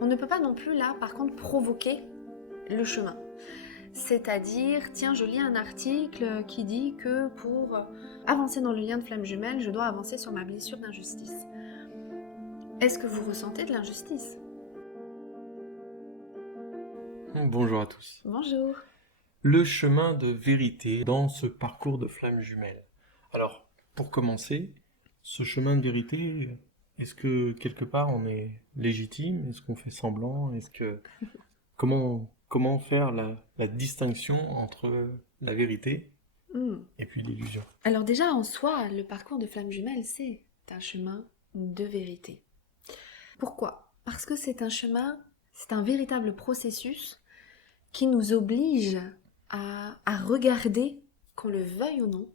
On ne peut pas non plus là, par contre, provoquer le chemin. C'est-à-dire, tiens, je lis un article qui dit que pour avancer dans le lien de flamme jumelle, je dois avancer sur ma blessure d'injustice. Est-ce que vous ressentez de l'injustice ? Bonjour à tous. Bonjour. Le chemin de vérité dans ce parcours de flamme jumelle. Alors, pour commencer, ce chemin de vérité, est-ce que quelque part on est légitime? Est-ce qu'on fait semblant? Comment faire la distinction entre la vérité et puis l'illusion? Alors déjà, en soi, le parcours de flamme jumelle, c'est un chemin de vérité. Pourquoi ? Parce que c'est un véritable processus qui nous oblige à regarder, qu'on le veuille ou non,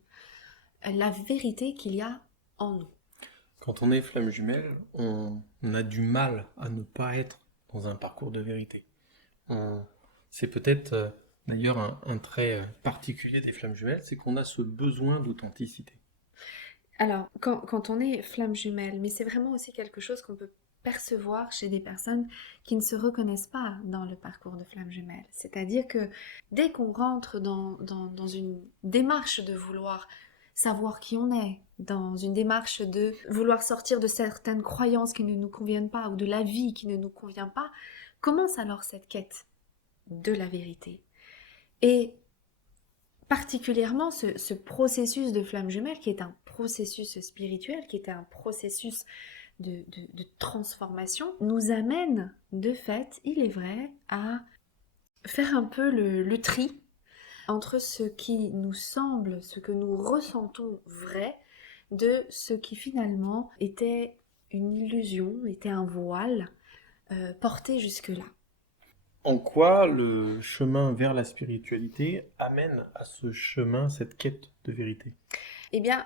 la vérité qu'il y a en nous. Quand on est flamme jumelle, on a du mal à ne pas être dans un parcours de vérité. C'est peut-être d'ailleurs un trait particulier des flammes jumelles, c'est qu'on a ce besoin d'authenticité. Alors, quand on est flamme jumelle, mais c'est vraiment aussi quelque chose qu'on peut percevoir chez des personnes qui ne se reconnaissent pas dans le parcours de flamme jumelle. C'est-à-dire que dès qu'on rentre dans une démarche de vouloir savoir qui on est, dans une démarche de vouloir sortir de certaines croyances qui ne nous conviennent pas ou de la vie qui ne nous convient pas, commence alors cette quête de la vérité. Et particulièrement ce processus de flamme jumelle qui est un processus spirituel, qui est un processus de transformation, nous amène de fait, il est vrai, à faire un peu le tri entre ce qui nous semble, ce que nous ressentons vrai, de ce qui finalement était une illusion, était un voile porté jusque-là. En quoi le chemin vers la spiritualité amène à ce chemin, cette quête de vérité? Eh bien,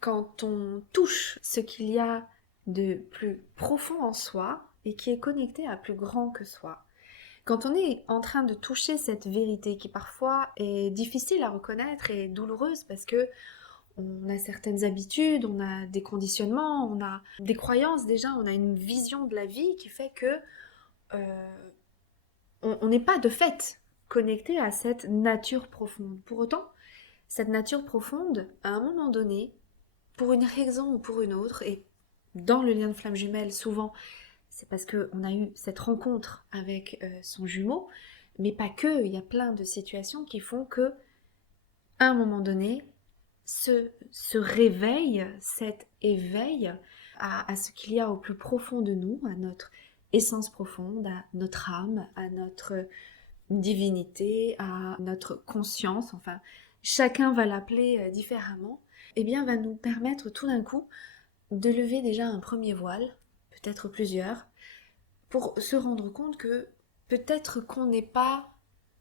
quand on touche ce qu'il y a de plus profond en soi et qui est connecté à plus grand que soi, quand on est en train de toucher cette vérité qui parfois est difficile à reconnaître et douloureuse parce que on a certaines habitudes, on a des conditionnements, on a des croyances déjà, on a une vision de la vie qui fait que on n'est pas de fait connecté à cette nature profonde. Pour autant, cette nature profonde, à un moment donné, pour une raison ou pour une autre, et dans le lien de flamme jumelle, souvent, c'est parce qu'on a eu cette rencontre avec son jumeau, mais pas que, il y a plein de situations qui font que, à un moment donné, ce réveil, cet éveil à ce qu'il y a au plus profond de nous, à notre essence profonde, à notre âme, à notre divinité, à notre conscience, enfin, chacun va l'appeler différemment, eh bien, va nous permettre tout d'un coup de lever déjà un premier voile, peut-être plusieurs, pour se rendre compte que peut-être qu'on n'est pas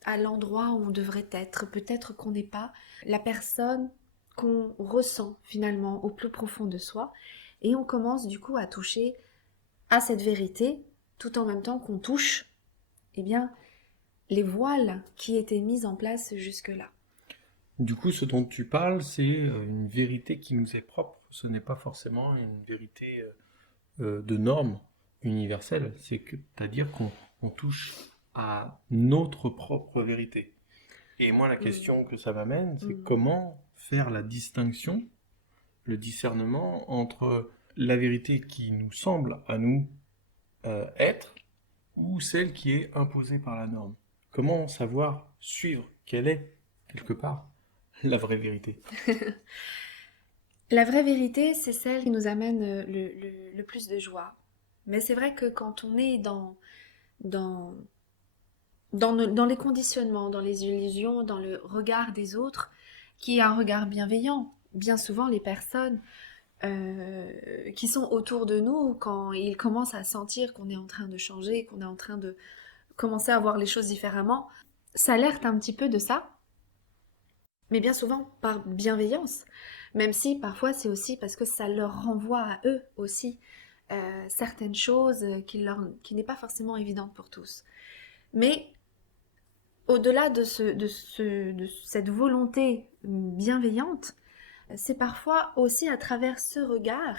à l'endroit où on devrait être, peut-être qu'on n'est pas la personne qu'on ressent finalement au plus profond de soi, et on commence du coup à toucher à cette vérité, tout en même temps qu'on touche, eh bien, les voiles qui étaient mises en place jusque-là. Du coup, ce dont tu parles, c'est une vérité qui nous est propre. Ce n'est pas forcément une vérité de normes universelles. C'est-à-dire qu'on touche à notre propre vérité. Et moi, la question que ça m'amène, c'est comment faire la distinction, le discernement entre la vérité qui nous semble à nous être ou celle qui est imposée par la norme. Comment savoir suivre quelle est, quelque part, la vraie vérité? La vraie vérité, c'est celle qui nous amène le plus de joie. Mais c'est vrai que quand on est dans dans les conditionnements, dans les illusions, dans le regard des autres, qui est un regard bienveillant. Bien souvent, les personnes qui sont autour de nous, quand ils commencent à sentir qu'on est en train de changer, qu'on est en train de commencer à voir les choses différemment, s'alertent un petit peu de ça, mais bien souvent par bienveillance, même si parfois c'est aussi parce que ça leur renvoie à eux aussi certaines choses qui n'est pas forcément évidente pour tous. Mais au-delà de cette volonté bienveillante, c'est parfois aussi à travers ce regard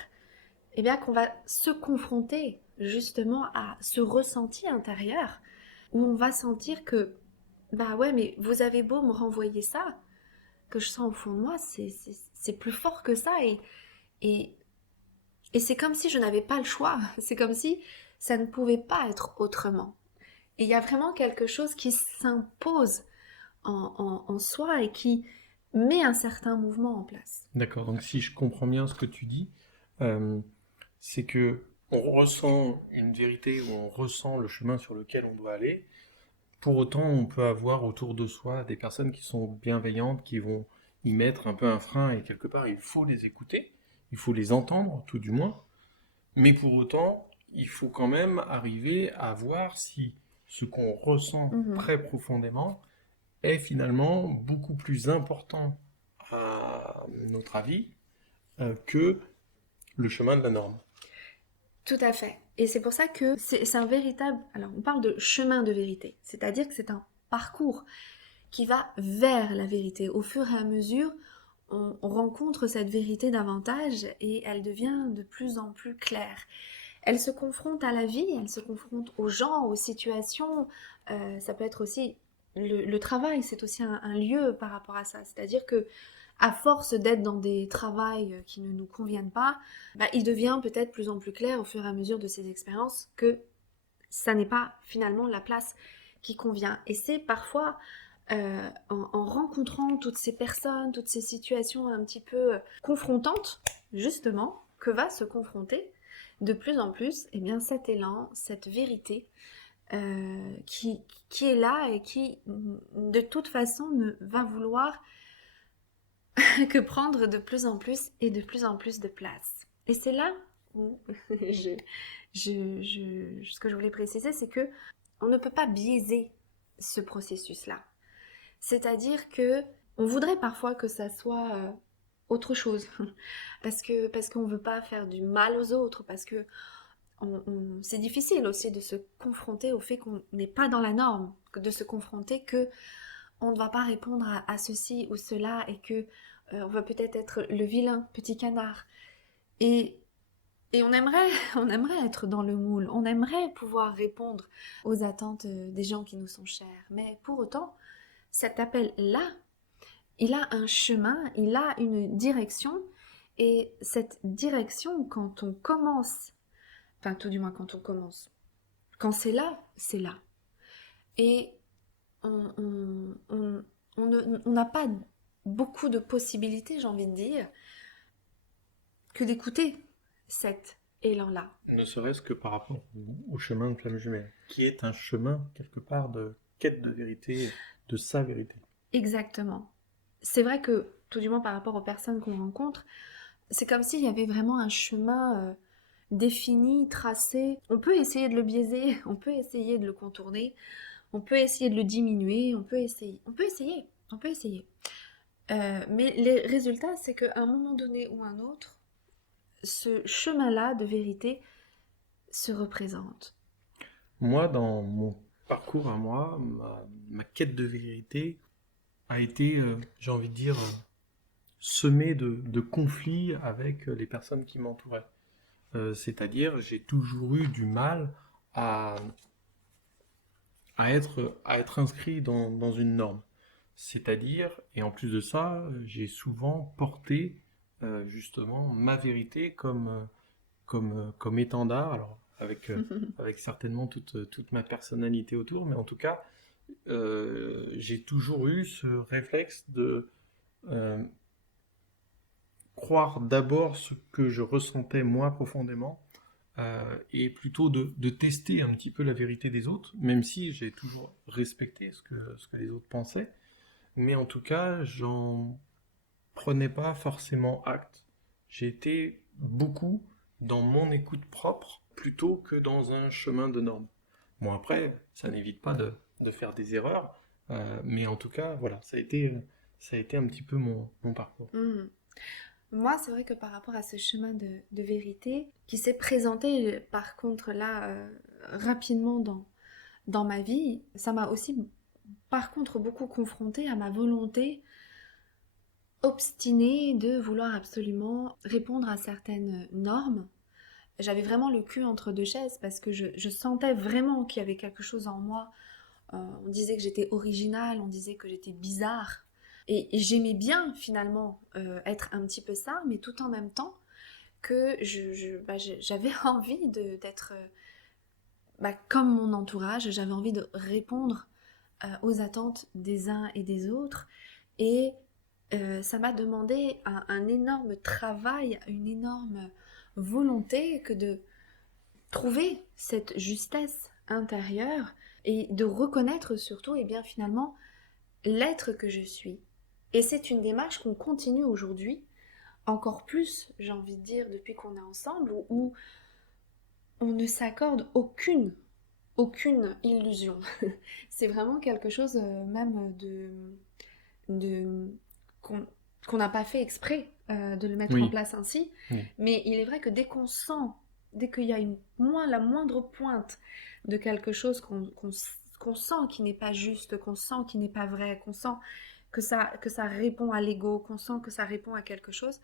eh bien qu'on va se confronter justement à ce ressenti intérieur où on va sentir que, bah ouais, mais vous avez beau me renvoyer ça, que je sens au fond de moi, c'est plus fort que ça et, et c'est comme si je n'avais pas le choix, c'est comme si ça ne pouvait pas être autrement. Et il y a vraiment quelque chose qui s'impose en soi et qui met un certain mouvement en place. D'accord, donc si je comprends bien ce que tu dis, euh, c'est que on ressent une vérité ou on ressent le chemin sur lequel on doit aller. Pour autant, on peut avoir autour de soi des personnes qui sont bienveillantes, qui vont y mettre un peu un frein et quelque part il faut les écouter, il faut les entendre tout du moins. Mais pour autant, il faut quand même arriver à voir si ce qu'on ressent Mhm. très profondément est finalement beaucoup plus important à notre avis que le chemin de la norme. Tout à fait. Et c'est pour ça que c'est un véritable... Alors, on parle de chemin de vérité, c'est-à-dire que c'est un parcours qui va vers la vérité. Au fur et à mesure, on rencontre cette vérité davantage et elle devient de plus en plus claire. Elle se confronte à la vie, elle se confronte aux gens, aux situations. Ça peut être aussi le travail, c'est aussi un lieu par rapport à ça. C'est-à-dire que à force d'être dans des travails qui ne nous conviennent pas, bah, il devient peut-être plus en plus clair au fur et à mesure de ces expériences que ça n'est pas finalement la place qui convient. Et c'est parfois en rencontrant toutes ces personnes, toutes ces situations un petit peu confrontantes, justement, que va se confronter de plus en plus eh bien, cet élan, cette vérité qui est là et qui, de toute façon, ne va vouloir que prendre de plus en plus et de plus en plus de place. Et c'est là où ce que je voulais préciser, c'est que on ne peut pas biaiser ce processus-là. C'est-à-dire que on voudrait parfois que ça soit autre chose, parce qu'on veut pas faire du mal aux autres, parce que c'est difficile aussi de se confronter au fait qu'on n'est pas dans la norme, de se confronter que on ne va pas répondre à ceci ou cela et que on va peut-être être le vilain petit canard. Et, et on aimerait, on aimerait être dans le moule, on aimerait pouvoir répondre aux attentes des gens qui nous sont chers. Mais pour autant, cet appel-là, il a un chemin, il a une direction. Et cette direction, quand on commence, enfin tout du moins quand on commence, quand c'est là. Et on n'a pas beaucoup de possibilités, j'ai envie de dire, que d'écouter cet élan-là. Ne serait-ce que par rapport au chemin de flamme jumelle, qui est un chemin quelque part de quête de vérité, de sa vérité. Exactement. C'est vrai que, tout du moins par rapport aux personnes qu'on rencontre, c'est comme s'il y avait vraiment un chemin défini, tracé. On peut essayer de le biaiser, on peut essayer de le contourner, on peut essayer de le diminuer, on peut essayer. Mais les résultats, c'est qu'à un moment donné ou un autre, ce chemin-là de vérité se représente. Moi, dans mon parcours à moi, ma quête de vérité a été, j'ai envie de dire, semée de conflits avec les personnes qui m'entouraient. C'est-à-dire, j'ai toujours eu du mal à, à être inscrit dans une norme. C'est-à-dire, et en plus de ça, j'ai souvent porté justement ma vérité comme étendard, alors avec certainement toute ma personnalité autour, mais en tout cas, j'ai toujours eu ce réflexe de euh, croire d'abord ce que je ressentais moi profondément, et plutôt de tester un petit peu la vérité des autres, même si j'ai toujours respecté ce que les autres pensaient, mais en tout cas, j'en prenais pas forcément acte. J'ai été beaucoup dans mon écoute propre plutôt que dans un chemin de normes. Bon, après, ça n'évite pas de faire des erreurs, mais en tout cas, voilà, ça a été un petit peu mon parcours. Mhm. Moi, c'est vrai que par rapport à ce chemin de vérité, qui s'est présenté par contre là rapidement dans ma vie, ça m'a aussi par contre beaucoup confrontée à ma volonté obstinée de vouloir absolument répondre à certaines normes j'avais vraiment le cul entre deux chaises parce que je sentais vraiment qu'il y avait quelque chose en moi. On disait que j'étais originale, on disait que j'étais bizarre. Et j'aimais bien finalement être un petit peu ça, mais tout en même temps que j'avais envie d'être comme mon entourage, j'avais envie de répondre aux attentes des uns et des autres. Et ça m'a demandé un énorme travail, une énorme volonté que de trouver cette justesse intérieure et de reconnaître surtout, et bien finalement, l'être que je suis. Et c'est une démarche qu'on continue aujourd'hui, encore plus, j'ai envie de dire, depuis qu'on est ensemble, où on ne s'accorde aucune illusion. C'est vraiment quelque chose même de qu'on qu'on n'a pas fait exprès de le mettre en Oui, place ainsi. oui. Mais il est vrai que dès qu'il y a la moindre pointe de quelque chose qu'on sent qui n'est pas juste, qu'on sent qui n'est pas vrai, qu'on sent que ça répond à l'ego, qu'on sent que ça répond à quelque chose,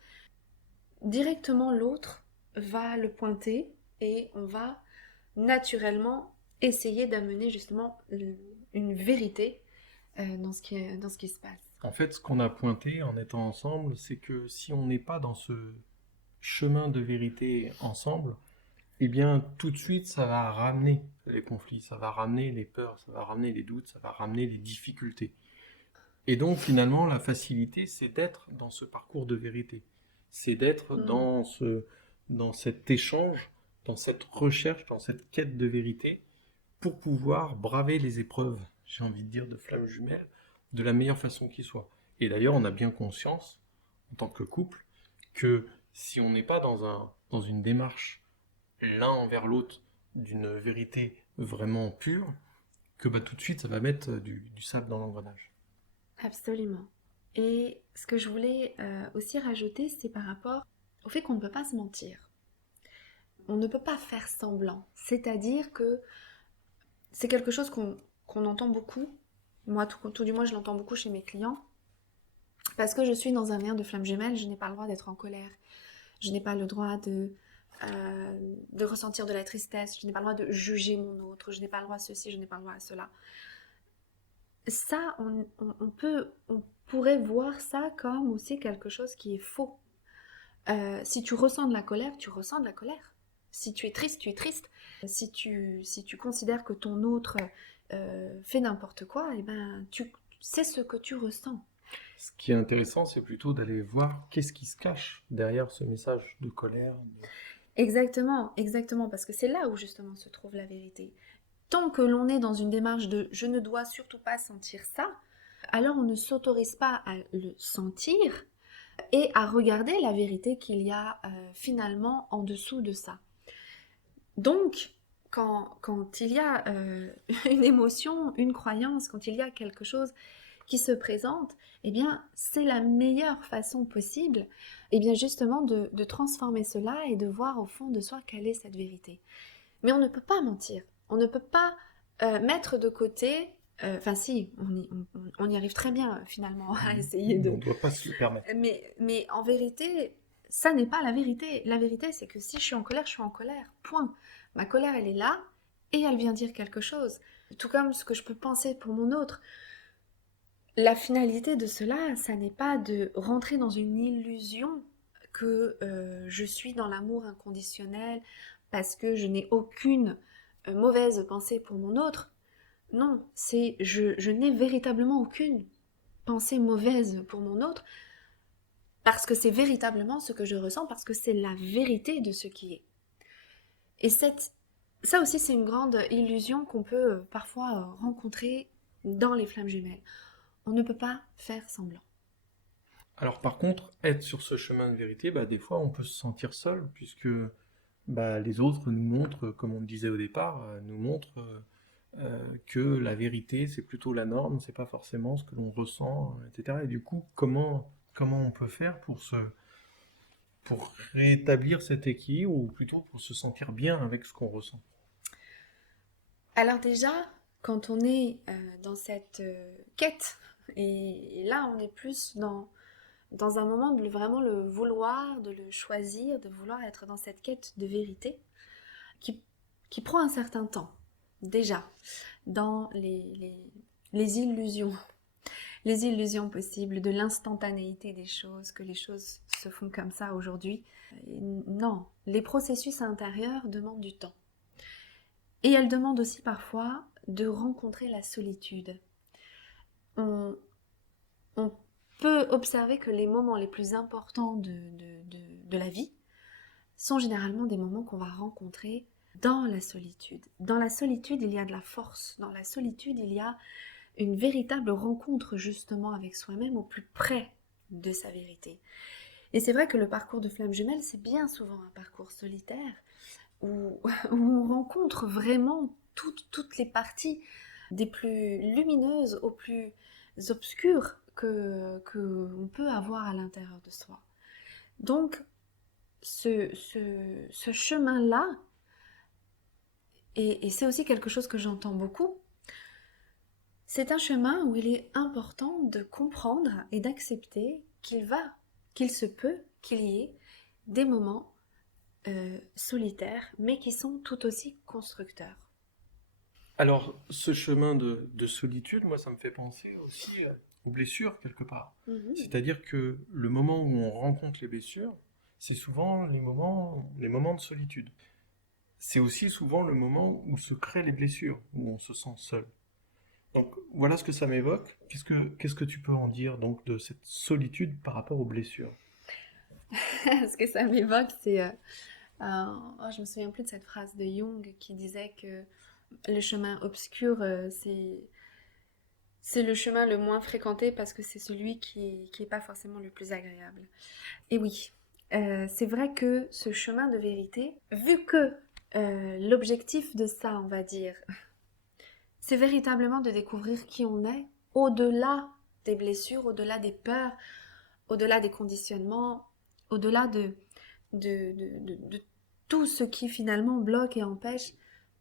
directement l'autre va le pointer et on va naturellement essayer d'amener justement une vérité dans ce qui se passe. En fait, ce qu'on a pointé en étant ensemble, c'est que si on n'est pas dans ce chemin de vérité ensemble, eh bien, tout de suite, ça va ramener les conflits, ça va ramener les peurs, ça va ramener les doutes, ça va ramener les difficultés. Et donc, finalement, la facilité, c'est d'être dans ce parcours de vérité. C'est d'être Mm. dans cet échange, dans cette recherche, dans cette quête de vérité, pour pouvoir braver les épreuves, j'ai envie de dire, de flammes jumelles, de la meilleure façon qui soit. Et d'ailleurs, on a bien conscience, en tant que couple, que si on n'est pas dans une démarche l'un envers l'autre d'une vérité vraiment pure, que tout de suite, ça va mettre du sable dans l'engrenage. Absolument. Et ce que je voulais aussi rajouter, c'est par rapport au fait qu'on ne peut pas se mentir. On ne peut pas faire semblant. C'est-à-dire que c'est quelque chose qu'on entend beaucoup. Moi, tout du moins, je l'entends beaucoup chez mes clients. Parce que je suis dans un lien de flamme jumelle, je n'ai pas le droit d'être en colère. Je n'ai pas le droit de ressentir de la tristesse. Je n'ai pas le droit de juger mon autre. Je n'ai pas le droit à ceci, je n'ai pas le droit à cela. Ça, on pourrait voir ça comme aussi quelque chose qui est faux. Si tu ressens de la colère, tu ressens de la colère. Si tu es triste, tu es triste. Si tu considères que ton autre fait n'importe quoi, eh ben, c'est ce que tu ressens. Ce qui est intéressant, c'est plutôt d'aller voir qu'est-ce qui se cache derrière ce message de colère. Exactement, exactement, parce que c'est là où justement se trouve la vérité. Tant que l'on est dans une démarche de je ne dois surtout pas sentir ça, alors on ne s'autorise pas à le sentir et à regarder la vérité qu'il y a finalement en dessous de ça. Donc, quand il y a une émotion, une croyance, quand il y a quelque chose qui se présente, eh bien, c'est la meilleure façon possible, eh bien, justement, de transformer cela et de voir au fond de soi quelle est cette vérité. Mais on ne peut pas mentir. On ne peut pas mettre de côté. Enfin, si, on y arrive très bien finalement à essayer Mais on de. ne doit pas se le permettre. Mais en vérité, ça n'est pas la vérité. La vérité, c'est que si je suis en colère, je suis en colère. Point. Ma colère, elle est là et elle vient dire quelque chose. Tout comme ce que je peux penser pour mon autre. La finalité de cela, ça n'est pas de rentrer dans une illusion que je suis dans l'amour inconditionnel parce que je n'ai aucune mauvaise pensée pour mon autre. Non, c'est je n'ai véritablement aucune pensée mauvaise pour mon autre parce que c'est véritablement ce que je ressens, parce que c'est la vérité de ce qui est. Et ça aussi, c'est une grande illusion qu'on peut parfois rencontrer dans les flammes jumelles. On ne peut pas faire semblant. Alors par contre, être sur ce chemin de vérité, des fois on peut se sentir seul, puisque les autres nous montrent, comme on le disait au départ, nous montrent que la vérité c'est plutôt la norme, c'est pas forcément ce que l'on ressent, etc. Et du coup, comment on peut faire pour rétablir cet équilibre, ou plutôt pour se sentir bien avec ce qu'on ressent? Alors déjà, quand on est dans cette quête, et là on est plus dans dans un moment de vraiment le vouloir, de le choisir, de vouloir être dans cette quête de vérité qui, qui prend un certain temps, déjà, dans les illusions, les illusions possibles de l'instantanéité des choses, que les choses se font comme ça aujourd'hui. Non, les processus intérieurs demandent du temps. Et elles demandent aussi parfois de rencontrer la solitude. On peut observer que les moments les plus importants de la vie sont généralement des moments qu'on va rencontrer dans la solitude. Dans la solitude, il y a de la force. Dans la solitude, il y a une véritable rencontre justement avec soi-même au plus près de sa vérité. Et c'est vrai que le parcours de Flamme Jumelle, c'est bien souvent un parcours solitaire où on rencontre vraiment toutes les parties des plus lumineuses aux plus obscures que on peut avoir à l'intérieur de soi. Donc, ce chemin-là, et c'est aussi quelque chose que j'entends beaucoup, c'est un chemin où il est important de comprendre et d'accepter qu'il se peut qu'il y ait des moments solitaires, mais qui sont tout aussi constructeurs. Alors, ce chemin de solitude, moi, ça me fait penser aussi aux blessures, quelque part. Mhm. C'est-à-dire que le moment où on rencontre les blessures, c'est souvent les moments de solitude. C'est aussi souvent le moment où se créent les blessures, où on se sent seul. Donc, voilà ce que ça m'évoque. Qu'est-ce que tu peux en dire donc de cette solitude par rapport aux blessures? Ce que ça m'évoque, c'est... je me souviens plus de cette phrase de Jung qui disait que le chemin obscur, c'est le chemin le moins fréquenté parce que c'est celui qui est pas forcément le plus agréable. Et oui, c'est vrai que ce chemin de vérité, vu que l'objectif de ça, on va dire, c'est véritablement de découvrir qui on est, au-delà des blessures, au-delà des peurs, au-delà des conditionnements, au-delà de tout ce qui finalement bloque et empêche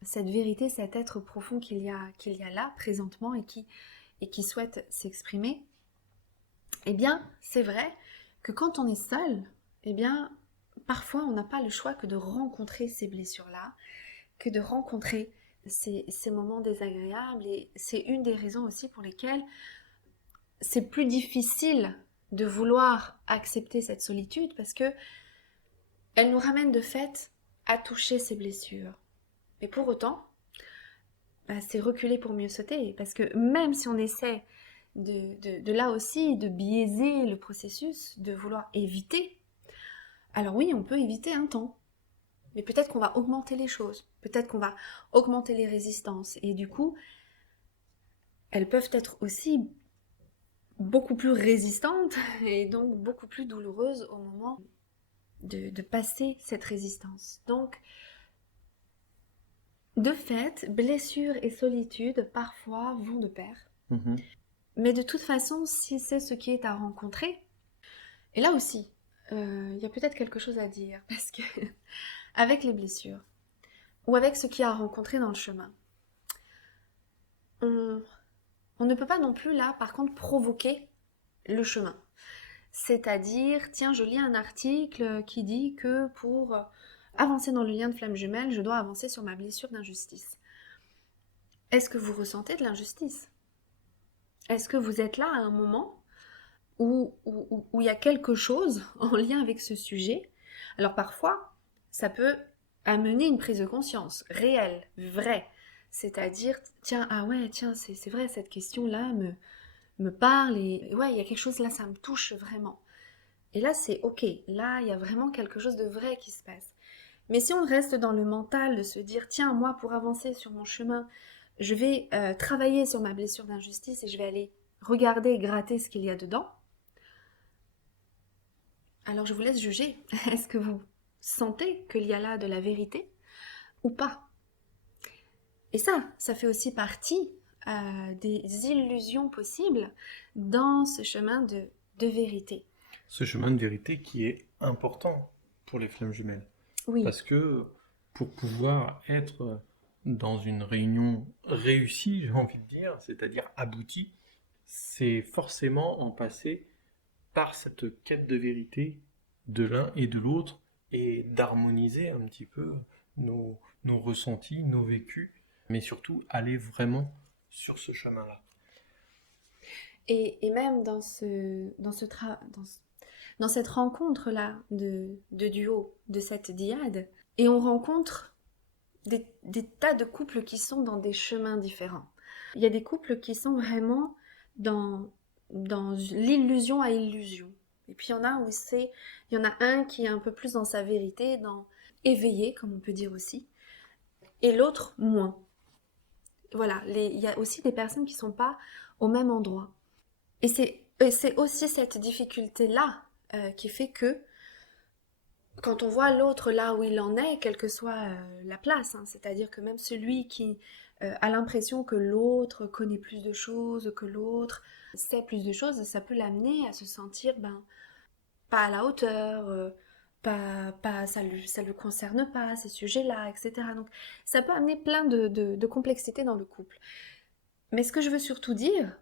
cette vérité, cet être profond qu'il y a là, présentement, et qui souhaite s'exprimer. Eh bien, c'est vrai que quand on est seul, eh bien, parfois on n'a pas le choix que de rencontrer ces blessures-là, que de rencontrer ces moments désagréables. Et c'est une des raisons aussi pour lesquelles c'est plus difficile de vouloir accepter cette solitude, parce que elle nous ramène de fait à toucher ces blessures. Mais pour autant, bah, c'est reculer pour mieux sauter, parce que même si on essaie de là aussi de biaiser le processus, de vouloir éviter, alors oui, on peut éviter un temps, mais peut-être qu'on va augmenter les choses, peut-être qu'on va augmenter les résistances, et du coup, elles peuvent être aussi beaucoup plus résistantes et donc beaucoup plus douloureuses au moment de passer cette résistance. Donc, de fait, blessure et solitude parfois vont de pair. Mhm. Mais de toute façon, si c'est ce qui est à rencontrer, et là aussi, il y a peut-être quelque chose à dire, parce que avec les blessures, ou avec ce qui est à rencontrer dans le chemin, on ne peut pas non plus là, par contre, provoquer le chemin. C'est-à-dire, tiens, je lis un article qui dit que pour avancer dans le lien de flamme jumelle, je dois avancer sur ma blessure d'injustice. Est-ce que vous ressentez de l'injustice? Est-ce que vous êtes là à un moment où il y a quelque chose en lien avec ce sujet? Alors parfois, ça peut amener une prise de conscience réelle, vraie. C'est-à-dire, tiens, ah ouais, tiens, c'est vrai, cette question-là me parle, et ouais, il y a quelque chose là, ça me touche vraiment. Et là, c'est ok, là, il y a vraiment quelque chose de vrai qui se passe. Mais si on reste dans le mental de se dire, tiens, moi, pour avancer sur mon chemin, je vais travailler sur ma blessure d'injustice et je vais aller regarder et gratter ce qu'il y a dedans, alors je vous laisse juger. Est-ce que vous sentez qu'il y a là de la vérité ou pas? Et ça fait aussi partie des illusions possibles dans ce chemin de vérité. Ce chemin de vérité qui est important pour les flammes jumelles. Oui, Parce que pour pouvoir être dans une réunion réussie, j'ai envie de dire, c'est-à-dire aboutie, c'est forcément en passer par cette quête de vérité de l'un et de l'autre et d'harmoniser un petit peu nos ressentis, nos vécus, mais surtout aller vraiment sur ce chemin-là. Et même dans cette rencontre-là de duo, de cette dyade, et on rencontre des tas de couples qui sont dans des chemins différents. Il y a des couples qui sont vraiment dans l'illusion à illusion. Et puis il y en a il y en a un qui est un peu plus dans sa vérité, dans éveillé, comme on peut dire aussi, et l'autre moins. Voilà, il y a aussi des personnes qui ne sont pas au même endroit. Et c'est aussi cette difficulté-là qui fait que quand on voit l'autre là où il en est, quelle que soit la place, hein, c'est-à-dire que même celui qui a l'impression que l'autre connaît plus de choses, que l'autre sait plus de choses, ça peut l'amener à se sentir pas à la hauteur, ça lui concerne pas, ces sujets-là, etc. Donc ça peut amener plein de complexité dans le couple. Mais ce que je veux surtout dire,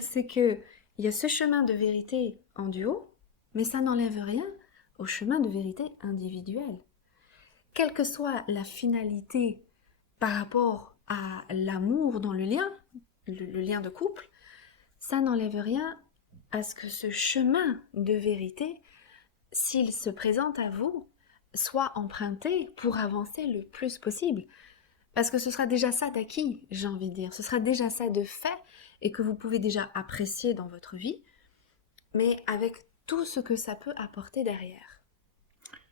c'est que il y a ce chemin de vérité en duo, mais ça n'enlève rien au chemin de vérité individuel. Quelle que soit la finalité par rapport à l'amour dans le lien, le lien de couple, ça n'enlève rien à ce que ce chemin de vérité, s'il se présente à vous, soit emprunté pour avancer le plus possible. Parce que ce sera déjà ça d'acquis, j'ai envie de dire. Ce sera déjà ça de fait et que vous pouvez déjà apprécier dans votre vie, mais avec tout ce que ça peut apporter derrière.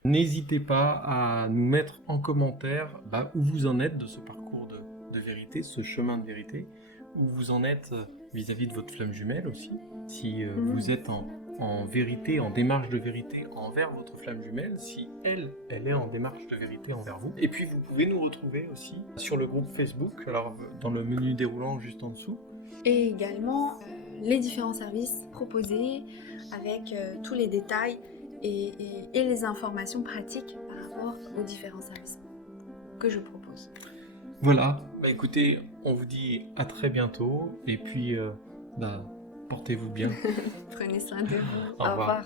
N'hésitez pas à nous mettre en commentaire où vous en êtes de ce parcours de vérité, ce chemin de vérité, où vous en êtes vis-à-vis de votre flamme jumelle aussi. Si vous êtes en vérité, en démarche de vérité envers votre flamme jumelle, si elle est en démarche de vérité envers vous. Et puis vous pouvez nous retrouver aussi sur le groupe Facebook, alors dans le menu déroulant juste en dessous. Et également les différents services proposés avec tous les détails et les informations pratiques par rapport aux différents services que je propose. Voilà, écoutez, on vous dit à très bientôt et puis portez-vous bien. Prenez soin de vous. Au revoir.